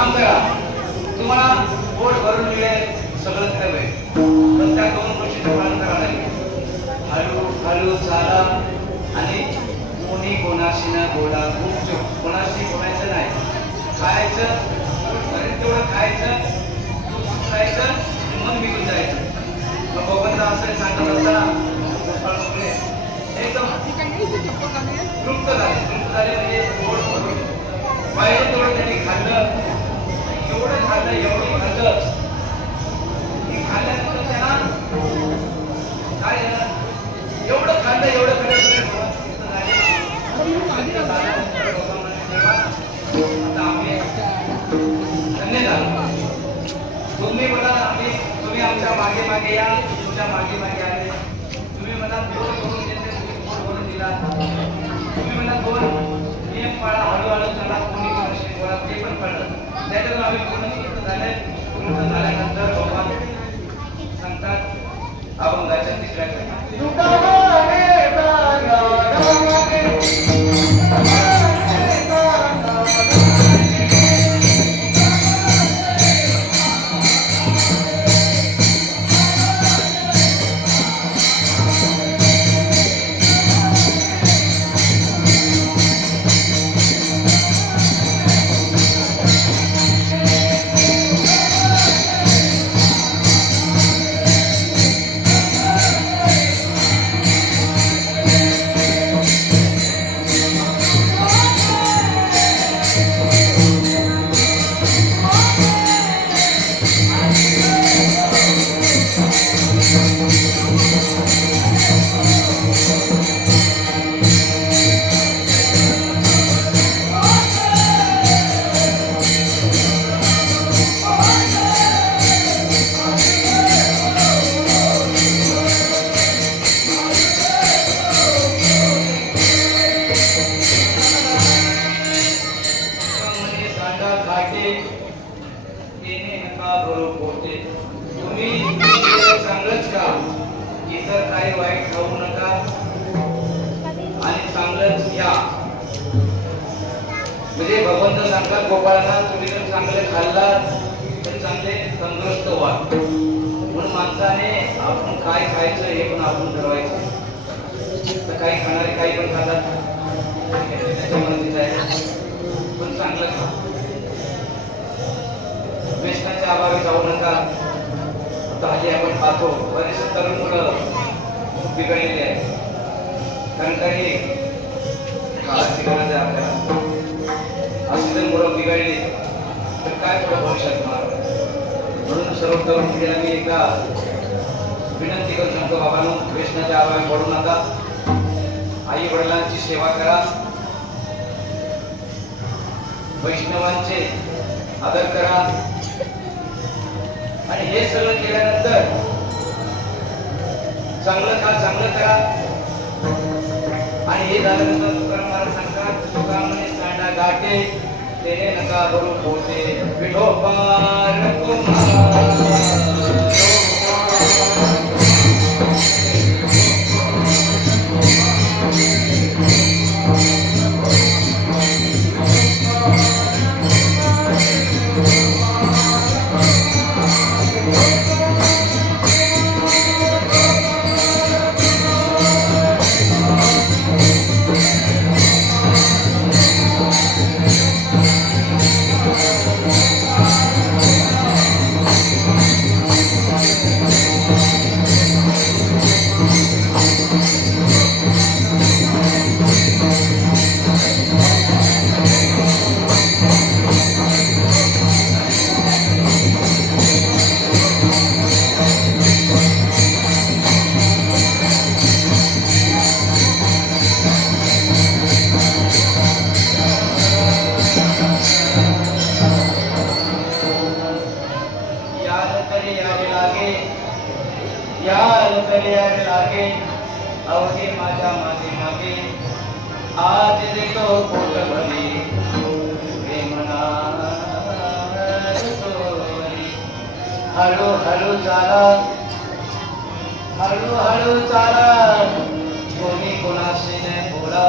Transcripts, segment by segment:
काम करा, तुम्हाला पोट भरून मिळेल, सगळं करावे, पण त्या दोन गोष्टीचं पालन करावं लागेल. हळू हळू चाला आणि कोणी कोणाशी न बोला, खूप कोणाशी बोलायचं नाही, खायचं तेवढं खायचं, खायचं मग निघून जायचं. मग भगवंत असं सांगत असताना एकदम तृप्त झाले म्हणजे पोट भरून बाहेरून तेवढं त्यांनी खाल्लं, एवढं खाल्लं, एवढं खाल्लं की खाल्ल्यानंतर त्यांना काय झालं, एवढं खाल्लं एवढं खाल्लं आता आम्ही धन्य झालो. तुम्ही मला तुम्ही आमच्या मागे मागे या, तुमच्या मागे मागे आले, तुम्ही मला पोट भरून देते, तुम्ही पोट भरून दिला, तुम्ही मला दोन नियम पाळा, हळूहळू चला, कोणी कोणाशी बोला, ते पण कळलं. त्याच्यातून आम्ही पूर्ण झाले. पूर्ण झाल्यानंतर भगवान सांगतात अभंगाच्या तिसऱ्या म्हणजे भगवंत सांगतात गोपाळांना, तुम्ही जर चांगले खाल्लात तर चांगले तंदुरुस्त व्हा. म्हणून माणसाने आपण काय खायचं हे पण आपण ठरवायचं. तर काही खाणारे काही पण खातात, पण चांगलं खा. व्यसनाच्या अभावी जाऊ नका. आता हल्ली आपण पाहतो बरेचसे तरुण मुलं खूप बिघडलेले आहेत, कारण काही काळाची गरज आहे आपल्याला. अशी जर मुलं बिघडली तर काय थोडं भविष्यात होणार. म्हणून सर्व तरुण पिढीला मी एकदा विनंती करू शकतो, बाबांनो, व्यसनाच्या अभावी पडू नका. आई वडिलांची सेवा करा, वैष्णवांचे आदर करा, आणि हे सगळं केल्यानंतर चांगलं खा, चांगलं करा. आणि हे झाल्यानंतर तुकाराम महाराज सांगतात, तुकाराम म्हणे सांडा गाठे तेने नका करू पोते, विठोबार कुमार. लागे अवघे माझ्या मागे मागे आज देतो पोट भरी हळू हळू चाला, हळू हळू चाला, कोणी कोणाशी न बोला,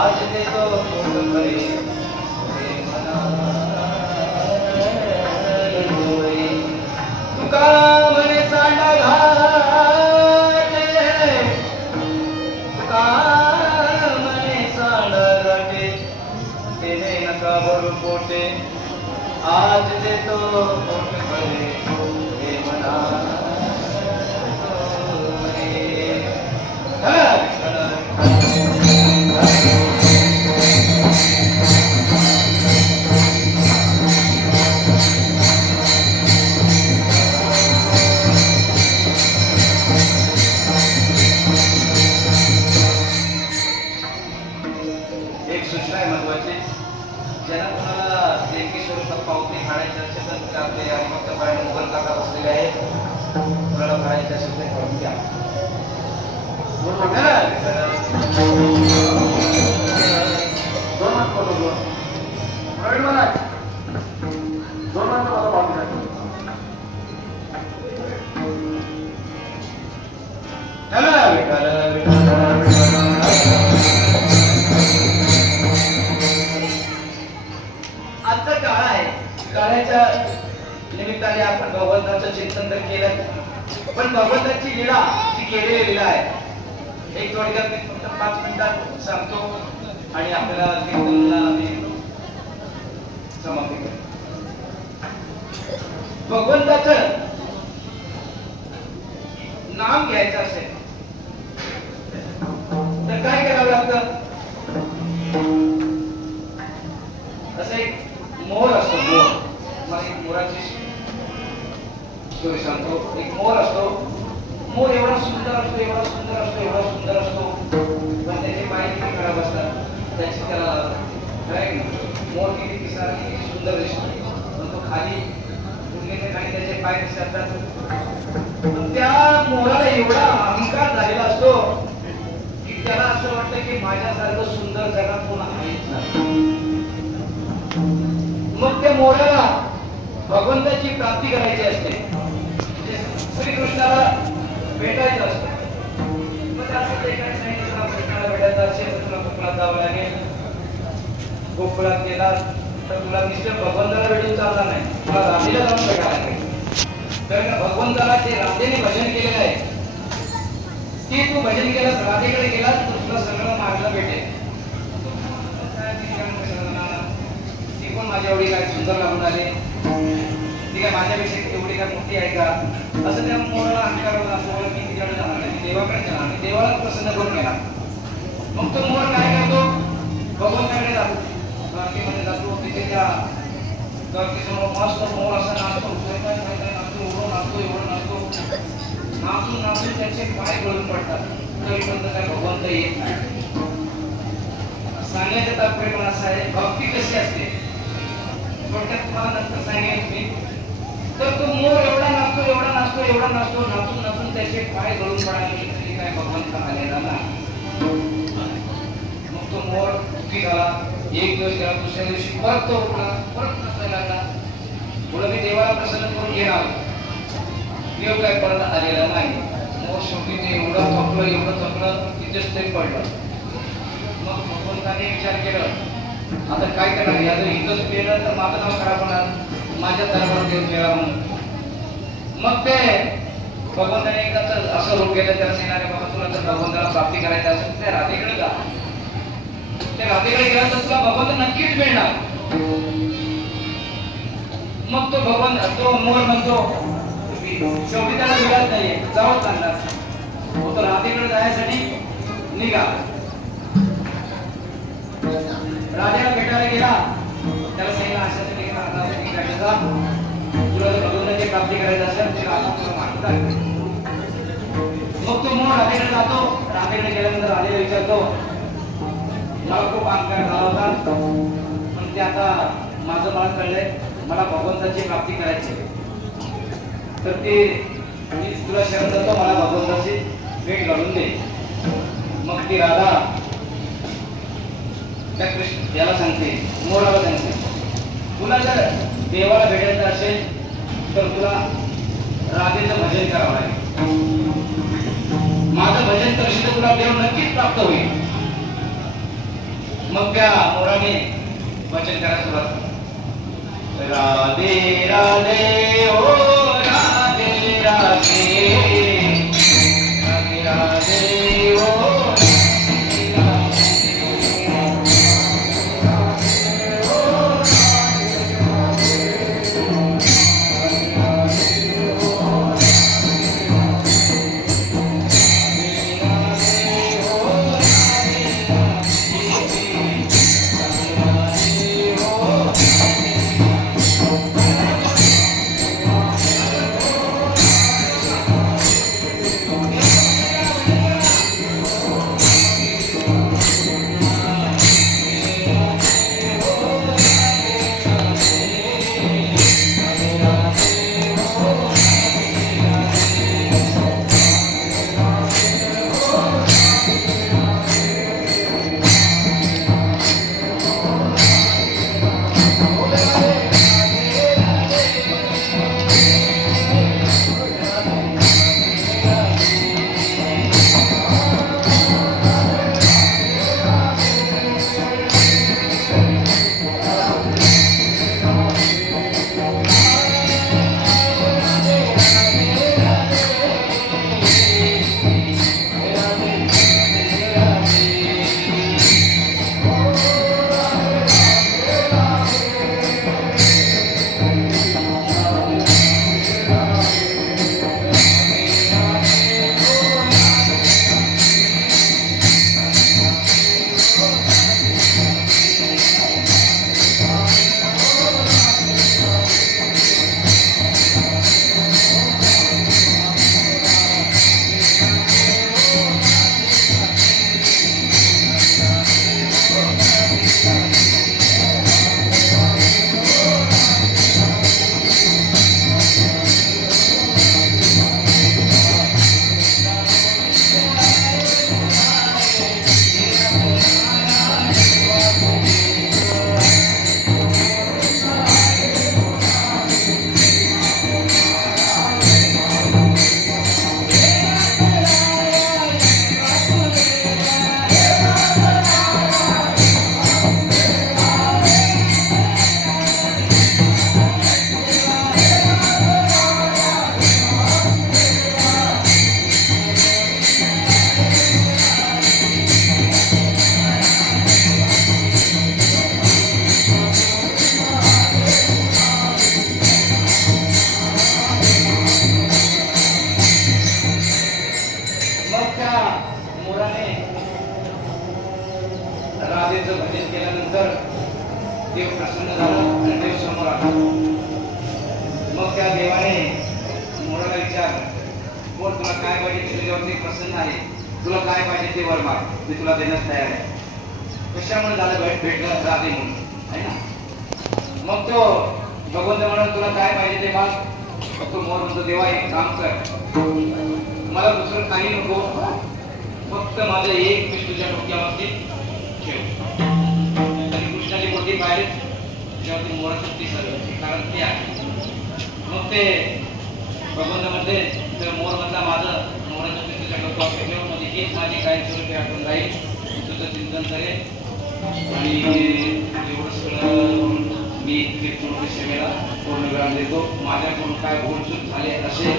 आज देतो पोट भरी पोटे आज देतो पोट भरे हे मना एक सूचना आहे महत्वाची. ज्यांना कोणाला देणगी स्वरूपात पावती काढायची असेल तर आपले हरिभक्त पारायण मोगल काका बसलेले आहे. कोणाला काढायचे असेल तर काढून घ्या. आजचा काळ आहे. काळाच्या निमित्ताने आपण भगवंताचं चिंतन तर केलं, पण भगवंताची लीला जी केलेली लीला आहे एक थोडक्यात मी फक्त 5 मिनिटात सांगतो आणि आपल्याला कीर्तनाला आम्ही समाप्ती करू. भगवंताचं नाम घ्यायचं असेल तर काय करावं लागतं? असं एक मोर असतो. मोर, मला एक मोराची स्टोरी सांगतो. एक मोर असतो. मोर एवढा सुंदर असतो, एवढा सुंदर असतो, एवढा सुंदर असतो, पण त्याचे पाय किती खराब असतात त्याची त्याला काय मोर किती दिसणार, किती सुंदर दिसतो, पण तो खाली उडलेले खाली त्याचे पाय दिसतात. पण त्या मोराला एवढा अहंकार झालेला असतो की त्याला असं वाटतं की माझ्यासारखं सुंदर जगात कोण आहेच नाही. मग त्या मोराला भगवंताची प्राप्ती करायची असते, श्रीकृष्णाला भेटायचं असतं. मग त्यासाठी एका तुला कृष्णाला भेटायचं असेल तर तुला कोकणात जावं लागेल. कोकणात गेला तर तुला निश्चित भगवंताला भेटून चालणार नाही, तुला राधेला जाऊन भेटायला लागेल. कारण भगवंताला जे राधेने भजन केलेलं आहे ते तू भजन केलास, राधेकडे गेलास तर तुला सगळं मार्गाला भेटेल. ती पण माझ्या एवढी काय सुंदर लागून आले, ती काय माझ्यापेक्षा एवढी काय मोठी आहे का, असं त्या मोराला अहंकार होता. मोर मी तिच्याकडे जाणार नाही, देवाकडे जाणार नाही, देवाला प्रसन्न करून घेणार. मग तो मोर काय करतो? भगवंताकडे जातो, द्वारकेमध्ये जातो. तिथे त्या द्वारकेसमोर मस्त मोर असा नाचतो, नाचतो, एवढं नाचतो, नाचून नाचून त्याचे पाय गळून पडतात. तरीपर्यंत काय भगवंत येत नाही. सांगण्याचं तात्पर्य पण असं आहे, भक्ती कशी असते थोडक्यात तुम्हाला नंतर सांगेन मी. तर तो मोर एवढा नाचतो, एवढा नाचतो, एवढा नाचतो, नाचून नाचून त्याचे पाय गळून पडाले तरी काय भगवंत आलेला नाही. मग तो मोर दुःखी झाला. एक दिवस गेला, दुसऱ्या दिवशी परत तो उठला, परत नाचायला लागला. पुढे मी देवाला प्रसन्न करून घेणार, देव काय परत आलेला नाही. मोर शेवटी ते एवढं थकलं तिथेच ते पडलं. मग भगवंताने विचार केला, आता काय करणार, या जर इथंच पेलं तर माझं नाव खराब होणार, माझ्या दरबारात देव मिळाला म्हणून. मग ते भगवंताने एकदा असं रूप केलं, त्याला सांगणारे बाबा तुला जर भगवंताला प्राप्ती करायची असेल त्या राधेकडे जा. त्या राधेकडे गेला तर तुला भगवंत नक्कीच मिळणार. मग तो मोर म्हणतो शेवटी त्याला मिळत नाहीये, जावंच लागणार. तो राधेकडे जाण्यासाठी निघा. राजाला भेटायला गेला, त्याला सांगितलं अशा तुला जर भगवंताची प्राप्ती करायची असेल तर राजा तुला मागतात. मग तो मोर राधेकडे जातो. राधेकडे गेल्यानंतर राधेला विचारतो, मला खूप अहंकार झाला होता, पण ते आता माझं मला कळलंय, मला भगवंताची प्राप्ती करायची, तर ते मी तुला शरण जातो, मला भगवंताची भेट घडून दे. मग ती राधा त्या कृष्ण याला सांगते, मोराला सांगते, तुला जर देवाला भेटायचं असेल तर तुला राधेचं भजन करावं लागेल. माझं भजन करशील तर तुला देव नक्कीच प्राप्त होईल. मग त्या मोराने भजन करायला सुरुवात केली. राधे राधे ओ राधे राधे, राधे राधे ओ ते वर माग, मी तुला देण्यास तयार आहे. कशामुळे झालं भेटलं राधे म्हणून, आहे ना. मग तो भगवंत म्हणून तुला काय पाहिजे ते माग. फक्त मोर म्हणतो देवा एक काम कर, मला दुसरं काही नको, फक्त माझं एक पीस तुझ्या डोक्यावरती ठेव. आणि कृष्णाची मोठी पाहिजे त्याच्यावरती मोराचं पीस आलं, कारण ते आहे. मग ते भगवंत म्हणते तर मोर मधला माझं मोराचं पीस तुझ्या डोक्यावरती ठेव, म्हणजे हीच माझी काही स्वरूपी आठवण राहील, तुझं चिंतन करेल. आणि एवढं सगळं मी पूर्ण सेवेला पूर्ण विराम देतो. माझ्याकडून काय भूलचूक झाले असेल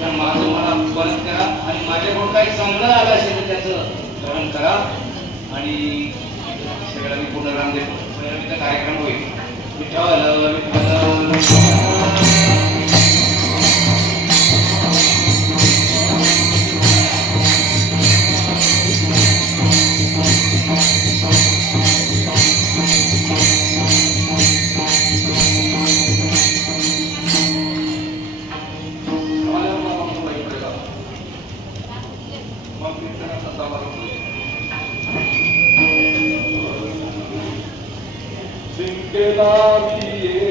तर माझं मला परत करा, आणि माझ्याकडून काही चांगलं आलं असेल तर त्याचं ग्रहण करा. आणि सगळ्याला मी पूर्ण विराम देतो. सगळ्या कार्यक्रम होईल. Vitthal Vitthal. Sin que la vie